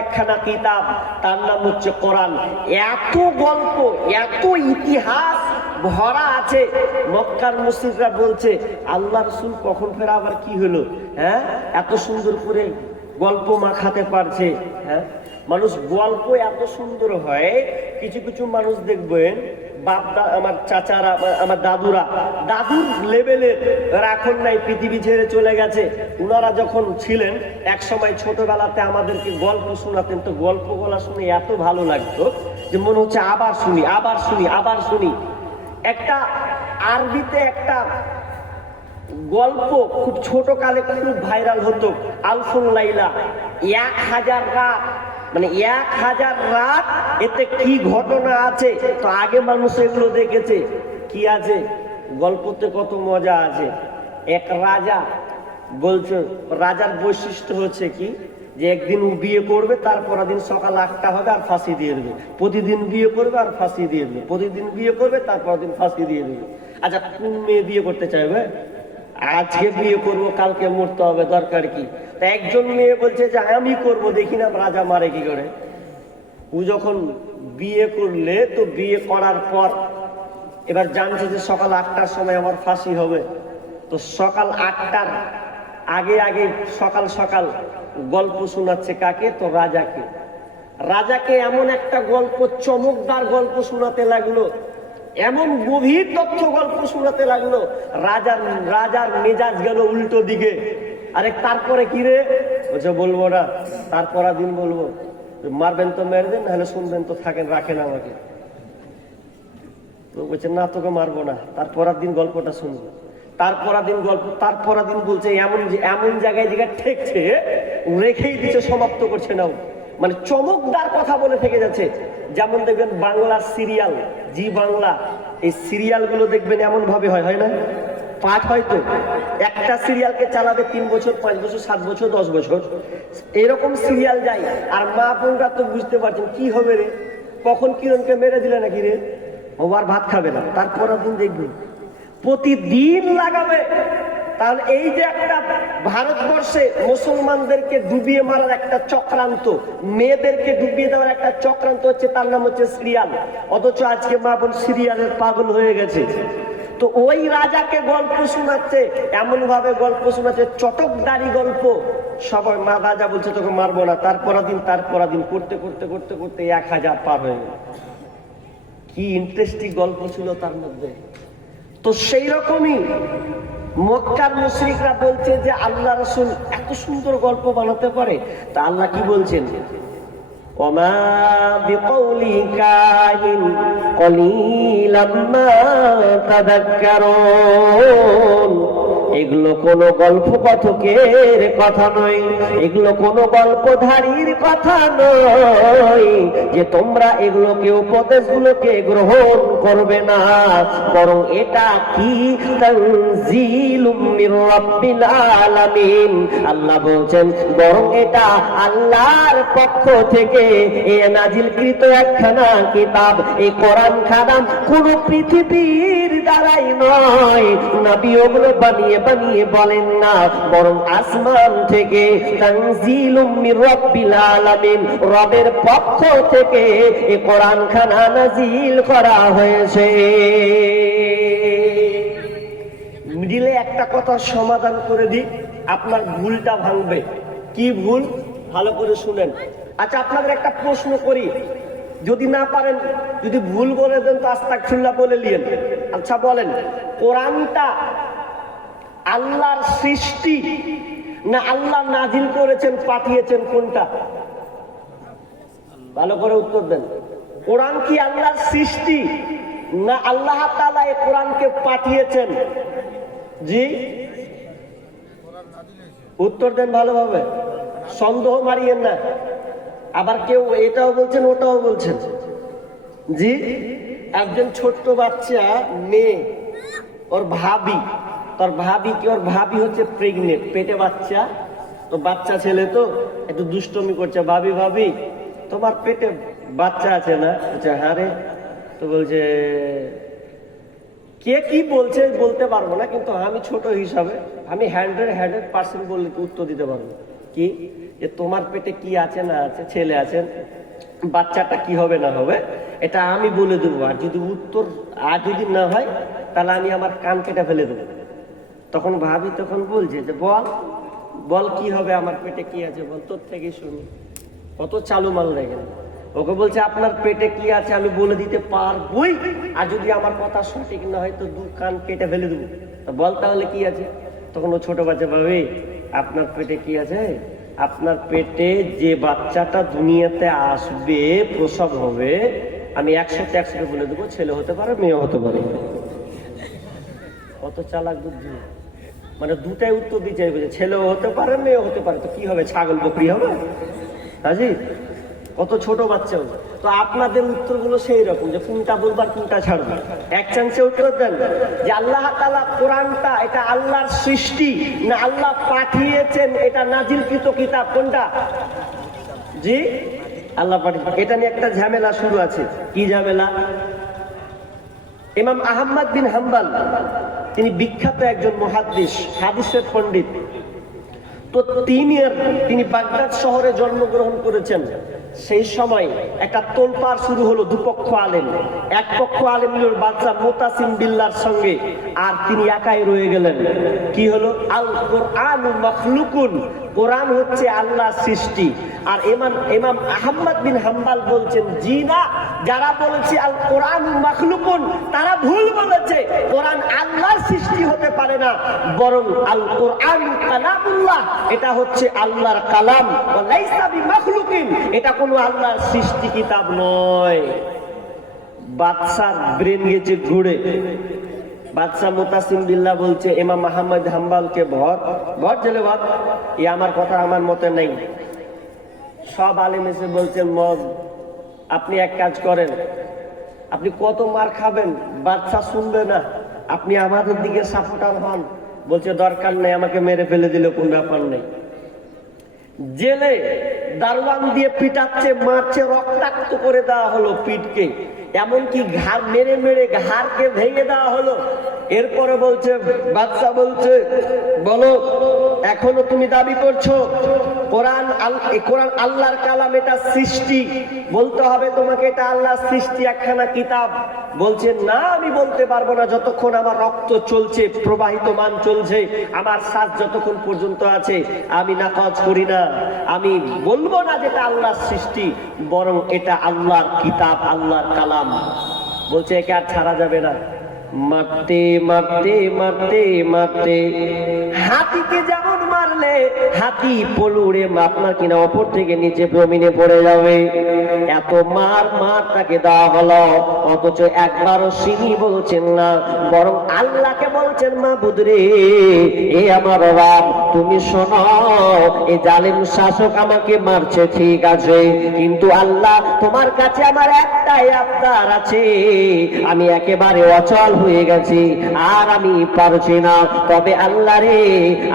একখানা কিতাব, তার নাম হচ্ছে কোরআন। এত গল্প, এত ইতিহাস ভরা আছে। মক্কার মুশরিকরা বলছে আল্লাহ রাসূল কখন ফের আবার কি হলো, হ্যাঁ এত সুন্দর করে গল্প মাখাতে পারছে। হ্যাঁ, মানুষ গল্প এত সুন্দর হয়। কিছু কিছু মানুষ দেখবেন, আমার চাচারা, আমার দাদুরা, দাদুর লেভেলের এখন নাই, পৃথিবী ছেড়ে চলে গেছে। ওনারা যখন ছিলেন এক সময় ছোটবেলাতে আমাদেরকে গল্প শোনাতেন, তো গল্প বলা শুনে এত ভালো লাগতো যে মনে হচ্ছে আবার শুনি, আবার শুনি, আবার শুনি। একটা আরবিতে একটা গল্প খুব ছোট কালে খুব ভাইরাল হতো, আলফুল লাইলা, 1000 রাত, মানে 1000 রাত। এতে কি ঘটনা আছে, তো আগে মানুষ এগুলো দেখেছে। কি আছে গল্পতে, কত মজা আছে। এক রাজা বলছে, রাজার বৈশিষ্ট্য হচ্ছে কি, যে একদিন ও বিয়ে করবে, তারপর দিন সকাল 8টা হবে আর ফাঁসি দিয়ে দেবে। প্রতিদিন বিয়ে করবে আর ফাঁসি দিয়ে দেবে, প্রতিদিন বিয়ে করবে তারপর দিন ফাঁসি দিয়ে দেবে। আচ্ছা, কোন মেয়ে বিয়ে করতে চাইবে? আজকে বিয়ে করবো, কালকে মরতে হবে, দরকার কি? তা একজন মেয়ে বলছে যে আমি করব, দেখি না রাজা মারে কি করে। ও যখন বিয়ে করলে, তো বিয়ে করার পর এবার জানছে যে সকাল 8টার সময় আমার ফাঁসি হবে। তো সকাল 8টার আগে আগে সকাল সকাল গল্প শোনাচ্ছে কাকে? তো রাজাকে। রাজাকে এমন একটা গল্প, চমকদার গল্প শোনাতে লাগলো, এমন গভীর তথ্য গল্প শোনাতে লাগলো, রাজার মেজাজ গেল উল্টো দিকে। আরে তারপরে কি রে? বলছে বলবো না, তারপর দিন বলবো। মারবেন তো মারবেন, নাহলে শুনবেন তো থাকেন, রাখেন আমাকে। তো বলছে না, তোকে মারবো না, তারপর দিন গল্পটা শুনবো। তারপর দিন গল্প, তারপর দিন বলছে এমন জায়গায় ঠেকছে, রেখেই দিচ্ছে, সমাপ্ত করছে না। মানে চমকদার কথা বলে থেকে যাচ্ছে। যেমন দেখবেন বাংলার সিরিয়াল, জি বাংলা, এই সিরিয়াল গুলো দেখবেন এমন ভাবে হয় না? পাঠ হয়তো একটা সিরিয়ালকে চালাবে 3 বছর, 5 বছর, 7 বছর, 10 বছর, এরকম সিরিয়াল যায়। আর মা বোনরা তো বুঝতে পারছেন কি হবে রে, কখন কিরণকে মেরে দিলে নাকি রে, ও আর ভাত খাবে না। তারপর দিন দেখবেন প্রতিদিন লাগাবে। তাহলে এই যে একটা ভারতবর্ষে মুসলমানদেরকে ডুবিয়ে মারার একটা চক্রান্ত, মেয়েদেরকে ডুবিয়ে দেওয়ার একটা চক্রান্ত হচ্ছে, তার নাম হচ্ছে সিরিয়াল। অথচ আজকে মা বোন সিরিয়ালের পাগল হয়ে গেছে। তো ওই রাজাকে গল্প শোনাচ্ছে, এমন ভাবে গল্প শোনাচ্ছে, চটকদারি গল্প। সবাই মা রাজা বলছে তোকে মারবো না, তারপর দিন করতে করতে করতে করতে 1000 পার হয়ে গেল। কি ইন্টারেস্টিং গল্প ছিল তার মধ্যে। তো সেই রকমই মক্কার মুশরিকরা বলছে যে আল্লাহ রাসূল এত সুন্দর গল্প বানাতে পারে। তা আল্লাহ কি বলছেন? ওমা বিকাউলি কাহিন কলিলাম মা তাযাক্কারুন। এগুলো কোনো গল্প কথকের কথা নয়, এগুলো কোনো গল্পধারীর কথা নয় যে তোমরা এগুলোকে, উপদেশগুলোকে গ্রহণ করবে না, বরং এটা কি তানজিলুম মির রাব্বিল আলামিন। আল্লাহ বলছেন বরং এটা আল্লাহর পক্ষ থেকে এ নাজিলকৃত একখানা কিতাব। এই কোরআন খানা কোন পৃথিবীর দ্বারাই নয়, নবী ওগুলো বানিয়ে বলেন না, বরং আসমান থেকে তানজিলুম মির রাব্বিল আলামিন, রবের পক্ষ থেকে এই কোরআন খানা নাজিল করা হয়েছে। মিডিলে একটা কথা সমাধান করে দিই, আপনার ভুলটা ভাঙবে। কি ভুল? ভালো করে শুনেন। আচ্ছা, আপনাদের একটা প্রশ্ন করি, যদি না পারেন, যদি ভুল বলে দেন তো আস্তাগফিরুল্লাহ বলে নিয়েন। আচ্ছা বলেন, কোরআনটা আল্লাহর সৃষ্টি না আল্লাহ নাজিল করেছেন, পাঠিয়েছেন, কোনটা? ভালো করে উত্তর দেন। কোরআন কি আল্লাহর সৃষ্টি না আল্লাহ তাআলা এই কোরআনকে পাঠিয়েছেন? জি, উত্তর দেন ভালোভাবে, সন্দেহ মারিয়েন না। আবার কেউ এটাও বলছেন, ওটাও বলছেন। জি, একজন ছোট্ট বাচ্চা মেয়ে, ওর ভাবি, তোর ভাবি কি, ওর ভাবি হচ্ছে প্রেগনেন্ট, পেটে বাচ্চা। তো বাচ্চা ছেলে তো একটু দুষ্টমি করছে, ভাবি ভাবি তোমার পেটে বাচ্চা আছে না? বলছে হ্যাঁ রে। তো বলছে কে কি বলছে বলতে পারবো না, কিন্তু আমি ছোট হিসাবে আমি 100% বললে উত্তর দিতে পারবো। কি যে তোমার পেটে কি আছে না আছে, ছেলে আছেন, বাচ্চাটা কি হবে না হবে এটা আমি বলে দেবো, আর যদি উত্তর আর যদি না হয় তাহলে আমি আমার কান কেটে ফেলে দেবো। তখন ভাবি তখন বলছে যে বল বল কি হবে, আমার পেটে কি আছে বল, তোর থেকে শুনি। কত চালু মাল দেখেন। ওকে বলছে আপনার পেটে কি আছে আমি বলে দিতে পারবই, আর যদি আমার কথা সঠিক না হয় তো দু কান কেটে ফেলে দেবো। তো বল তাহলে কি আছে। তখন ও ছোট বাচ্চা ভাবে আপনার পেটে কি আছে, আপনার পেটে যে বাচ্চাটা দুনিয়াতে আসবে, প্রসব হবে, আমি 100-100 বলে দেবো, ছেলে হতে পারে মেয়ে হতে পারে। কত চালাক বুদ্ধি, মানে দুটাই উত্তর দিয়ে চাইবে, ছেলেও হতে পারে মেয়ে হতে পারে, তো কি হবে, ছাগল বকরি হবে হাজি। কত ছোট বাচ্চা। তো আপনাদের উত্তরগুলো সেই রকম যে কোনটা বলবার কোনটা ছাড়বে। এক চান্সে উত্তর দেন যে আল্লাহ তাআলা কোরআনটা এটা আল্লাহর সৃষ্টি না আল্লাহ পাঠিয়েছেন, এটা নাজিলকৃত কিতাব, কোনটা? জি আল্লাহ পাঠিয়েছেন। এটা নিয়ে একটা ঝামেলা শুরু আছে। কি ঝামেলা? ইমাম আহমদ বিন হাম্বল তিনি বিখ্যাত একজন মুহাদ্দিস, হাদিসের পণ্ডিত। তো তিনি বাগদাদ শহরে জন্মগ্রহণ করেছেন। সেই সময় একটা তোলপাড় শুরু হলো, দুপক্ষ আলেম। এক পক্ষ আলেম হলো বাদশা মুতাসিম বিল্লাহর সঙ্গে, আর তিনি একাই রয়ে গেলেন। কি হলো? আল কোরআন মাখলুকুন, কোরআন হচ্ছে আল্লাহর সৃষ্টি। আর ইমাম আহমদ বিন হাম্বল বলছেন জি না, যারা বলেছে আল কোরআন মাখলুকুন তারা ভুল বলেছে, কোরআন আল্লাহর সৃষ্টি হতে পারে না, বরং আল কোরআন কালামুল্লাহ, এটা হচ্ছে আল্লাহর কালাম, ওয়া লাইসা বিমাখলুকিন, এটা কোনো আল্লাহর সৃষ্টি কিতাব নয়। বাদশার ব্রেন গেছে ঘুরে। বাদশা মুতাসিম বিল্লাহ বলছে ইমাম আহমদ হাম্বলকে ভর জেলে ভর, এ আমার কথা আমার মতে নেই। সব আলেম এসে বলছেন আপনি এক কাজ করেন, আপনি কত মার খাবেন, বাদশা শুনবে না, আপনি আমাদের দিকে সাপোর্টার হন। বলছে দরকার নেই, আমাকে মেরে ফেলে দিলে কোন ব্যাপার নেই। জেলে দারোয়ান দিয়ে পিটাচ্ছে, মারছে, রক্তাক্ত করে দেওয়া হলো পিঠকে, এমনকি ঘাড় মেরে মেরে ঘাড়কে ভেঙে দেওয়া হলো। এরপরে বলছে বাদশা বলছে বলো এখনো তুমি দাবি করছো কোরআন আল্লাহর কালাম, এটা সৃষ্টি, বলতে হবে তোমাকে এটা আল্লাহর সৃষ্টি, একখানা কিতাব। বলছে না আমি বলতে পারবো না, যতক্ষণ আমার রক্ত চলছে, প্রবাহিত মান চলছে, আমার শ্বাস যতক্ষণ পর্যন্ত আছে আমি নাকচ করি না, আমি বলবো না যেটা আল্লাহর সৃষ্টি, বরং এটা আল্লাহর কিতাব, আল্লাহর কালাম। বলছে একে আর ছাড়া যাবে না। মারতে মারতে মারতে মারতে হাতিকে যেমন মারলে হাতি পলুড়ে আপনার কিনা ওপর থেকে নিচে জমিনে পড়ে যাবে, এত মার তাকে দেওয়া হলো, অথচ একবারও সিনি বলছেন না, বরং আল্লাহকে বলছেন মাবুদ রে, এ আমার রব তুমি শোনো, এই জালিম শাসক আমাকে মারছে ঠিক আছে, কিন্তু আল্লাহ তোমার কাছে আমার একটাই আবদার আছে, আমি একেবারে অচল হয়ে গেছি, আর আমি পারছি না, তবে আল্লাহ রে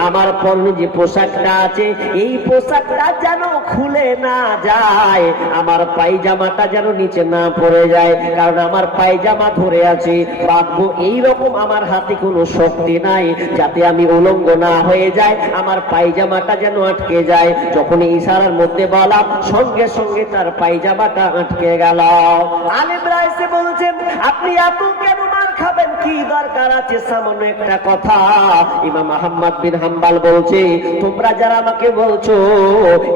আমার পরনে যে পোশাকটা আছে এই পোশাকটা যেন খুলে না যায়, আমার পায়জামাটা যেন নিচে না পড়ে যায়, কারণ আমার পায়জামা ধরে আছে, বাঁধবো এইরকম আমার হাতে কোনো শক্তি নাই যাতে আমি উলঙ্গ না হয়ে যায়, আমার পায়জামাটা যেন আটকে যায়। যখন ইশারার মধ্যে বললাম সঙ্গে সঙ্গে তার পায়জামাটা আটকে গেল। আলেমরা এসে বলছেন আপনি এত কেন মার খাবেন, কি দরকার আছে, সামান্য একটা কথা। ইমাম আহমদ বিন হাম্বল বলছে তোমরা যারা আমাকে বলছো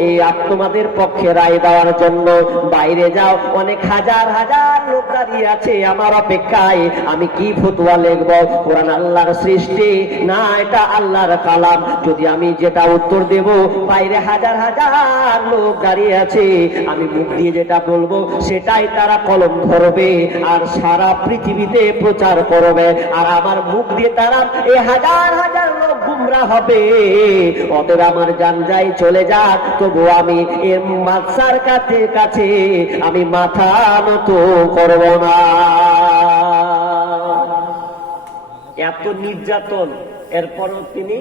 এই তোমাদের পক্ষে রায় দেওয়ার জন্য বাইরে যাও, অনেক হাজার হাজার লোক দাঁড়িয়ে আছে আমার অপেক্ষায়, আমি কি ফতোয়া লিখব, কোরআন আল্লাহর সৃষ্টি না এটা আল্লাহর কালাম, যদি আমি যেটা উত্তর দেব বাইরে হাজার হাজার লোক দাঁড়িয়ে আছে, আমি মুখ দিয়ে যেটা বলবো সেটাই তারা কলম ধরবে আর সারা পৃথিবীতে প্রচার করবে, আর আমার মুখ দিয়ে তারা এই হাজার হাজার লোক গুমরা হবে, অতএব আমার জান যাই চলে যাক, তবু আমি এর বাদশার কাছে আমি মাথা নত করব না। এত নির্যাতন এরপরও তিনি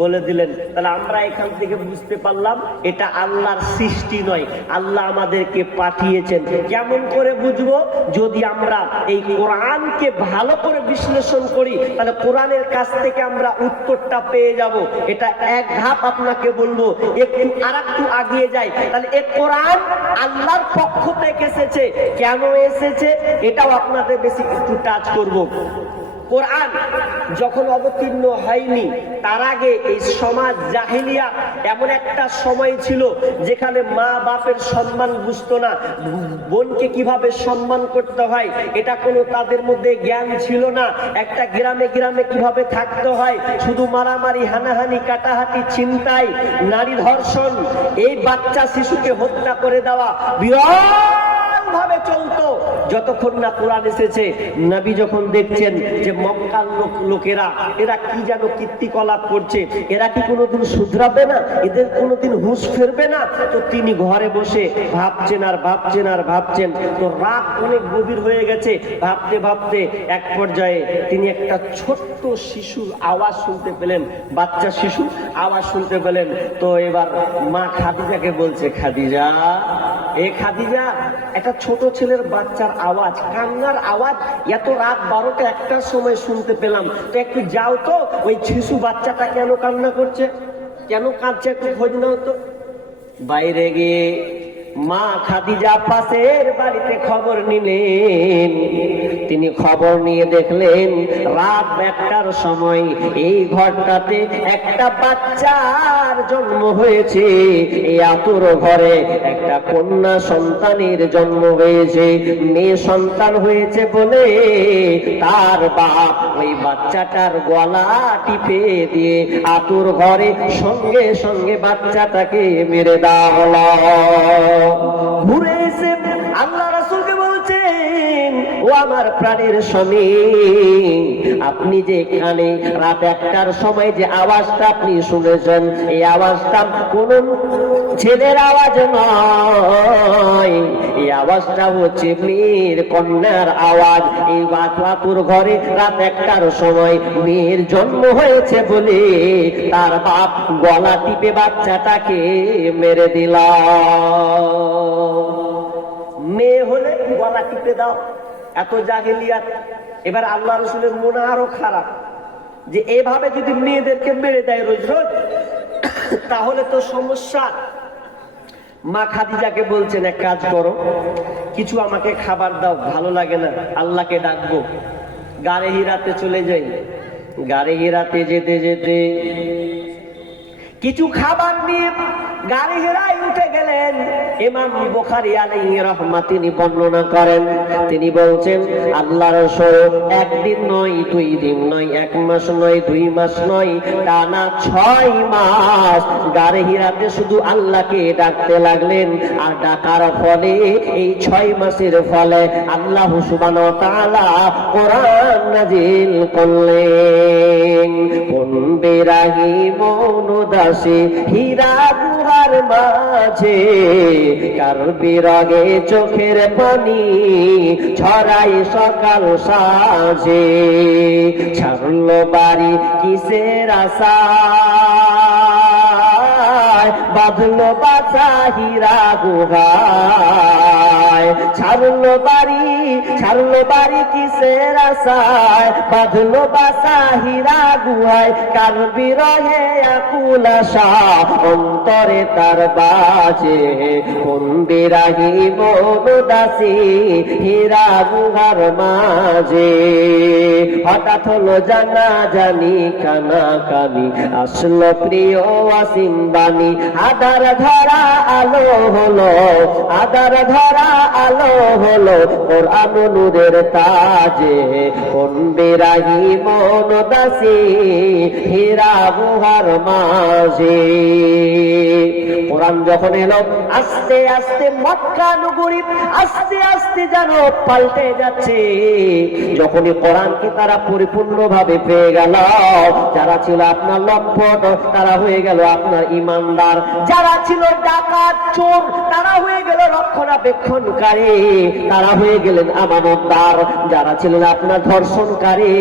বলে দিলেন। তাহলে আমরা এখান থেকে বুঝতে পারলাম এটা আল্লাহর সৃষ্টি নয়, আল্লাহ আমাদেরকে পাঠিয়েছেন। কেমন করে বুঝবো? যদি আমরা এই কোরআনকে ভালো করে বিশ্লেষণ করি, তাহলে কোরআনের কাছ থেকে আমরা উত্তরটা পেয়ে যাব। এটা এক ধাপ আপনাকে বলবো, একটু আরেকটু আগিয়ে যাই। তাহলে এই কোরআন আল্লাহর পক্ষ থেকে এসেছে, কেন এসেছে এটাও আপনাদের বেশি একটু টাচ করব। কোরআন যখন অবতীর্ণ হয়নি তার আগে এই সমাজ জাহিলিয়া এমন একটা সময় ছিল যেখানে মা বাপের সম্মান বুঝতো না, বোনকে কিভাবে সম্মান করতে হয় এটা কোনো তাদের মধ্যে জ্ঞান ছিল না। একটা গ্রামে গ্রামে কিভাবে থাকতে হয়, শুধু মারামারি, হানাহানি, কাটাহাটি, ছিনতাই, নারী ধর্ষণ, এই বাচ্চা শিশুকে হত্যা করে দেওয়া বিরাট ভাবে চলতো যতক্ষণ না কোরআন এসেছে। নবী যখন দেখছেন যে মক্কার লোকেরা এরা কি যেন কীর্তিকলাপ করছে, এরা কি কোনোদিন শুধরাবে না, এদের কোনোদিন হুঁশ ফিরবে না, তো তিনি ঘরে বসে ভাবছেন আর ভাবছেন আর ভাবছেন। তো রাত অনেক গভীর হয়ে গেছে, ভাবতে ভাবতে এক পর্যায়ে তিনি একটা ছোট্ট শিশুর আওয়াজ শুনতে পেলেন, বাচ্চা শিশু আওয়াজ শুনতে পেলেন। তো এবার মা খাদিজাকে বলছে, খাদিজা, এ খাদিজা, একটা ছোট ছেলের বাচ্চার আওয়াজ, কান্নার আওয়াজ এত রাত 12টা 1টার সময় শুনতে পেলাম, তো একটু যাও তো ওই শিশু বাচ্চাটা কেন কান্না করছে, কেন কাঁদছে, একটু খোঁজ নাও তো। বাইরে গিয়ে মা খাদিজা পাশের বাড়িতে খবর নিলেন। তিনি খবর নিয়ে দেখলেন রাত 1টার সময় এই ঘরটাতে একটা বাচ্চার জন্ম হয়েছে। এই আতুর ঘরে একটা কন্যা সন্তানের জন্ম হয়েছে। মেয়ে সন্তান হয়েছে বলে তার বাপ ওই বাচ্চাটার গলা টিপে দিয়ে আতুর ঘরে সঙ্গে সঙ্গে বাচ্চাটাকে মেরে দেওয়া হলো। ঘুরে এসে আল্লাহ রাসূলকে বলছেন, ও আমার প্রাণের স্বামী, আপনি যে এখানে রাত 1টার সময় যে আওয়াজটা আপনি শুনেছেন, এই আওয়াজটা কোন ছেলের আওয়াজ নয়, এই আওয়াজটা হচ্ছে মেয়ের, কন্যার আওয়াজ। এই বাতুর ঘরে রাত 1টার সময় মেয়ের জন্ম হয়েছে বলে তার বাপ গলা টিপে বাচ্চাটাকে মেরে দিল। মেয়ে হলে গলা টিপে দাও, এত জাহেলিয়াত। এবার আল্লাহ রাসূলের মন আরো খারাপ যে এভাবে যদি মেয়েদেরকে মেরে দেয় রোজ রোজ তাহলে তো সমস্যা। মা খাদিজাকে বলছেন, এক কাজ করো, কিছু আমাকে খাবার দাও, ভালো লাগে না, আল্লাহকে ডাকবো। গারে হিরাতে চলে যাই। গারে হিরাতে যেতে যেতে কিছু খাবার নিয়ে গাড়ি হেরায় উঠে গেলেন। ইমাম বুখারী আলাইহি রাহমাত তিনি বর্ণনা করেন, তিনি বলছেন আল্লাহর রাসূল একদিন নয়, 2 দিন নয়, 1 মাস নয়, 2 মাস নয়, টানা 6 মাস গাড়ি হিরাতে শুধু আল্লাহকে ডাকতে লাগলেন। আর ডাকার ফলে এই 6 মাসের ফলে আল্লাহ সুবহানাহু ওয়া তাআলা কোরআন নাযিল করলেন। কোন বেরাহি মনোদাসে হীরা গুহার মাঝে, কার বিরাগে চোখের পানি ছড়াই সকাল সাজে, ছাড়লো বাড়ি কিসের আশায়, বাঁধলো বাসা হীরা গুহায়, ছাড়লো বাড়ি কিসের আশায়, বাঁধলো বাসা হীরা গুহায়, কার বিরহে আকুল আশা অন্তরে তার বাজে, কোন বিরাহি মনোদাসী হীরা গুহার মাঝে। হঠাৎ হলো জানা জানি কানা কানি, আসলো প্রিয় আসিম বাণী, আধার ধরা আলো হলো, আধার ধরা আলো হলো কোরআন নূরের তাজে, কোন বিরাহি মনোদাসী হীরা গুহার মাঝে। কোরআন যখন এলো আস্তে আস্তে মক্কা নগরী আস্তে আস্তে যেন পাল্টে যাচ্ছে। যখনই কোরআনকে তারা পরিপূর্ণভাবে পেয়ে গেল, যারা ছিল আপনার লম্পট তারা হয়ে গেল আপনার ইমানদার, যারা ছিল ডাকাত চোর তারা হয়ে গেল রক্ষণা রক্ষণাবেক্ষণকারী তারা হয়ে গেলেন আমানতদার, যারা ছিলেন আপনার ধর্ষণকারী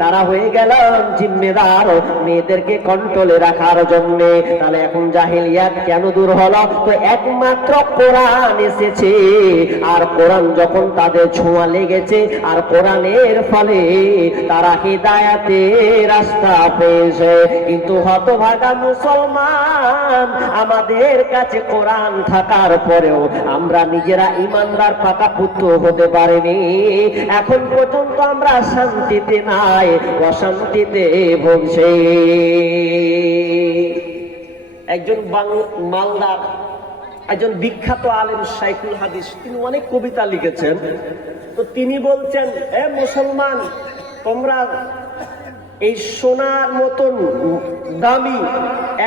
তারা হয়ে গেলেন জিম্মেদার মেয়েদেরকে কন্ট্রোলে রাখার জন্য। তাহলে এখন জাহেলিয়াত কেন দূর হলো? তো একমাত্র কোরআন এসেছে, আর কোরআন যখন তাদের ছোঁয়া লেগেছে আর কোরআনের ফলে তারা হিদায়াতের রাস্তা পেয়েছে। কিন্তু হতভাগা মুসলমান, আমাদের কাছে কোরআন থাকার পরেও আমরা নিজেরা ইমানদার পাকাপুত্র হতে পারিনি। এখন পর্যন্ত আমরা শান্তিতে নাই, অশান্তিতে ভুগছি। একজন মালদার একজন বিখ্যাত আলেম শাইখুল হাদিস, তিনি অনেক কবিতা লিখেছেন। তো তিনি বলছেন, এ মুসলমান, তোমরা এই সোনার মতন দামি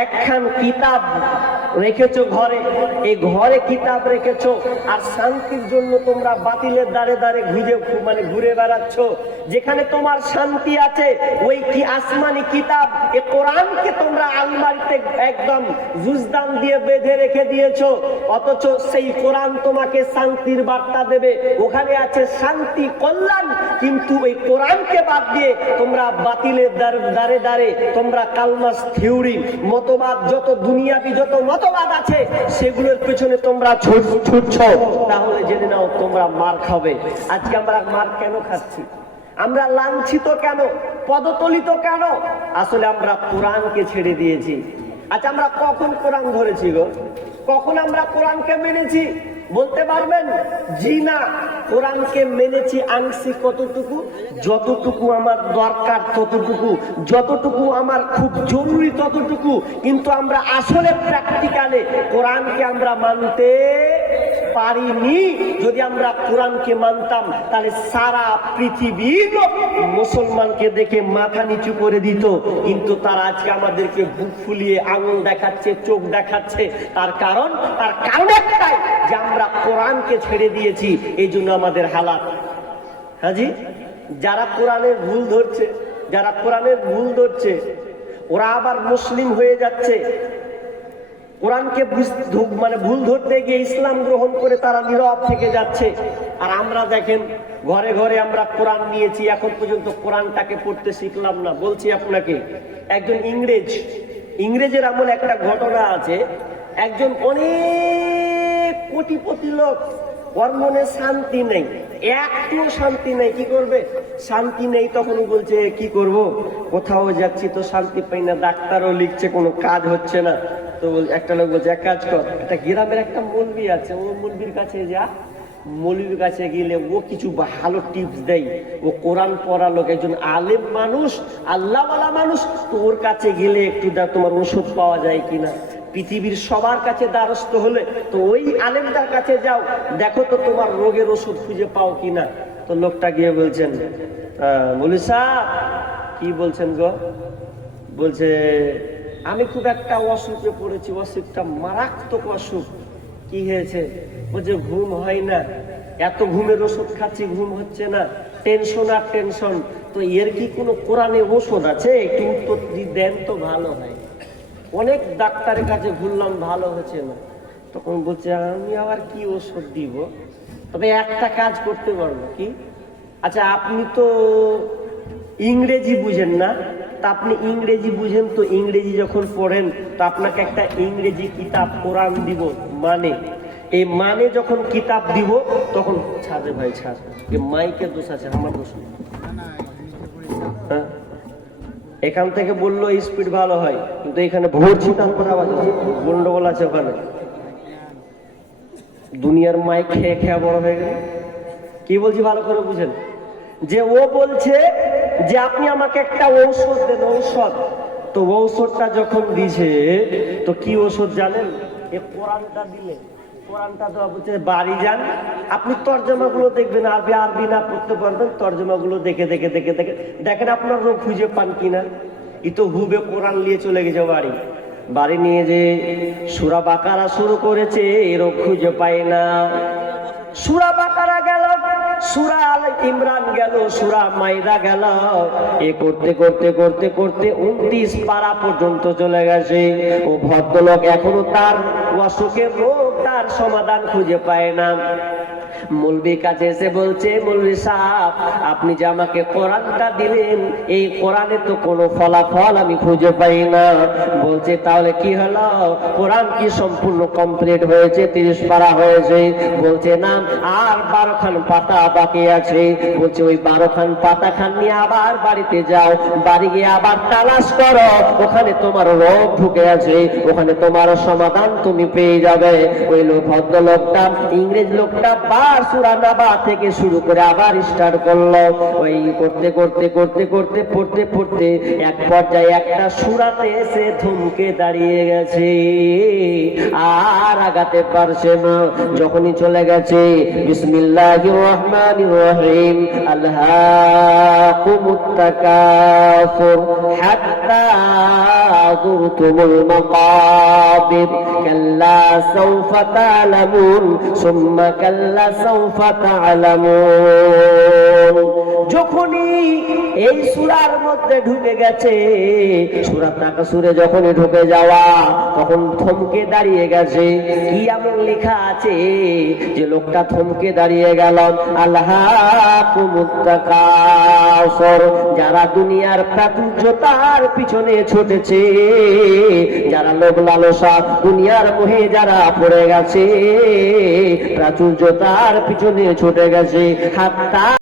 একখান কিতাব রেখেছো ঘরে, এই ঘরে কিতাব রেখেছো, আর শান্তির জন্য তোমরা বাতিলের দ্বারে দ্বারে ঘুরে বেড়াচ্ছ। যেখানে তোমার শান্তি আছে ওই কি আসমানি কিতাব এ কোরআনকে তোমরা আলমারিতে একদম জুজদান দিয়ে বেঁধে রেখে দিয়েছো, অথচ সেই কোরআন তোমাকে শান্তির বার্তা দেবে, ওখানে আছে শান্তি কল্যাণ। কিন্তু এই কোরআনকে বাদ দিয়ে তোমরা বাতিলের দ্বারে দ্বারে তোমরা কালমাস থিওরি মতবাদ, যত দুনিয়াবি যত মতবাদ আছে সেগুলোর পেছনে তোমরা ছুটছ। তাহলে জেনে নাও তোমরা মার খাবে। আজকে আমরা মার কেন খাচ্ছি? আমরা লাঞ্ছিত কেন, পদতলিত কেন? আসলে আমরা কোরআনকে ছেড়ে দিয়েছি। আচ্ছা, আমরা কখন কোরআন ধরেছি গো? কখন আমরা কোরআনকে মেনেছি বলতে পারবেন? জি না, কোরআনকে মেনেছি আংশিক। কতটুকু? যতটুকু আমার দরকার ততটুকু, যতটুকু আমার খুব জরুরি ততটুকু। কিন্তু আমরা আসলে প্র্যাকটিক্যালে কোরআনকে আমরা মানতে পারিনি। যদি আমরা কোরআনকে মানতাম তাহলে সারা পৃথিবীর মুসলমানকে দেখে মাথা নিচু করে দিত। কিন্তু তারা আজকে আমাদেরকে বুক ফুলিয়ে আঙুল দেখাচ্ছে, চোখ দেখাচ্ছে। তার কারণ একটাই, যে আমরা কোরআনকে ছেড়ে দিয়েছি, এই জন্য আমাদের হালাত। হাজি, যারা কোরআনের ভুল ধরছে ওরা আবার মুসলিম হয়ে যাচ্ছে। কোরআনকে ভুল ধরতে গিয়ে ইসলাম গ্রহণ করে তারা নীরব থেকে যাচ্ছে। আর আমরা দেখেন ঘরে ঘরে আমরা কোরআন নিয়েছি, এখন পর্যন্ত কোরআনটাকে পড়তে শিখলাম না। বলছি আপনাকে, একজন ইংরেজের আমলে একটা ঘটনা আছে। একজন অনেক কোটিপতি লোক, ওর মনে শান্তি নেই, একটু শান্তি নেই। কি করবে? শান্তি নেই। তখন বলছে, কি করব, কোথাও যাচ্ছি তো শান্তি পাই না, ডাক্তারও লিখছে, কোনো কাজ হচ্ছে না। তো একটা লোক বলছে, এক কাজ কর, একটা গ্রামের একটা মৌলবি আছে, ও মৌলবির কাছে যা। মৌলবির কাছে গেলে ও কিছু ভালো টিপস দেয়। ও কোরআন পড়া লোক, একজন আলেম মানুষ, আল্লাহওয়ালা মানুষ। তো ওর কাছে গেলে একটু তোমার ওষুধ পাওয়া যায় কিনা। পৃথিবীর সবার কাছে দ্বারস্থ হলে তো ওই আলেমটার কাছে যাও, দেখো তো তোমার রোগের ওষুধ খুঁজে পাও কিনা। তো লোকটা গিয়ে বলছেন, মৌলভী সাহেব, কি বলছেন গো? বলছে, আমি খুব একটা অসুখে পড়েছি, অসুখটা মারাত্মক অসুখ। কি হয়েছে? বলছে, ঘুম হয় না, এত ঘুমের ওষুধ খাচ্ছি, ঘুম হচ্ছে না, টেনশন আর টেনশন। তো এর কি কোনো কোরআনে ওষুধ আছে? একটু উত্তর দেন তো ভালো হয়। অনেক ডাক্তারের কাছে ঘুরলাম, ভালো হচ্ছে না। তখন বলছে, আমি আবার কি ওষুধ দিব? তবে একটা কাজ করতে পারবো। কি? আচ্ছা, আপনি তো ইংরেজি বুঝেন না, তা আপনি ইংরেজি বুঝেন তো ইংরেজি যখন পড়েন তো আপনাকে একটা ইংরেজি কিতাব কোরআন দিব, মানে এই মানে যখন কিতাব দিব তখন ছাড়ে ভাই ছাড়, মাইকে দোষ আছে, আমার দোষ নেই। হ্যাঁ, এখান থেকে বললো স্পিড ভালো হয়, কিন্তু এখানে ভোর ছিটান করে আওয়াজ আছে, গন্ডগোল আছে ওখানে। দুনিয়ার মাইক খেয়ে খেয়ে বড় হয়ে গেল। কি বলছি ভালো করে বুঝেন। যে ও বলছে যে আপনি আমাকে একটা ঔষধ দেন, ঔষধ। তো ঔষধটা যখন দিছে তো কি ওষুধ জানেন? এ কোরআনটা দিলে, কোরআনটা দেওয়া বলছে বাড়ি যান, আপনি তর্জমাগুলো দেখবেন, আরবি না পড়তে পারবেন, তর্জমাগুলো দেখে দেখে দেখে দেখে দেখেন আপনার রোগ খুঁজে পান কিনা। ই তো হুবে কোরআন নিয়ে চলে গেছে বাড়ি নিয়ে যে সূরা বাকারা শুরু করেছে, এ রোগ খুঁজে পায় না। সূরা বাকারা গেল, সূরা আল ইমরান গেল, সূরা মাইদা গেল, এ করতে করতে করতে করতে 29 পারা পর্যন্ত চলে গেছে। ও ভদ্রলোক এখনো তার অসুখের রোগ লোকটার সমাধান খুঁজে পায় না। মৌলবীর কাছে এসে বলছে, মৌলবী সাহেব, আপনি যে আমাকে কোরআনটা দিলেন, এই কোরআনে তো কোনো ফলাফল আমি খুঁজে পাই না। বলছে তাহলে কি হলো, কোরআন কি সম্পূর্ণ কমপ্লিট হয়েছে, 30 পারা হয়েছে? বলছে না, আর 12 খান পাতা বাকি আছে। বলছে ওই 12 খান পাতা খান নিয়ে আবার বাড়িতে যাও, বাড়ি গিয়ে আবার তালাশ করো, ওখানে তোমার রোগ ঢুকে আছে, ওখানে তোমার সমাধান তুমি পেয়ে যাবে। ওই ভদ্রলোকটা, ইংরেজ লোকটা সূরা নাবা থেকে শুরু করে আবার স্টার্ট করলো। ওই করতে করতে করতে করতে পড়তে পড়তে এক পর্যায়ে একটা সূরাতে এসে থমকে দাঁড়িয়ে গেছে, আর আগাতে পারছে না। যখনই চলে গেছে, বিসমিল্লাহির রহমানির রহিম, আলহাকুমুত তাকাসুর হাত্তা যুরতুমুল মাকাবির, কাল্লা সাওফা তা'লামুন সুম্মা কাল্লা সাওফা তা'লামুন। যখনই এই সূরার মধ্যে ঢুকে গেছে, সূরা তাকাসুরে যখনই ঢুকে যাওয়া, তখন থমকে দাঁড়িয়ে গেছে। কি এমন লেখা আছে যে লোকটা থমকে দাঁড়িয়ে গেল? আলহাকুমুত তাকাসুর, যারা দুনিয়ার প্রাচুর্যতার পিছনে ছুটেছে, যারা লোভ লালসা দুনিয়ার মোহে যারা পড়ে গেছে, প্রাচুর্যতার পিছনে ছুটে গেছে, হাত্তা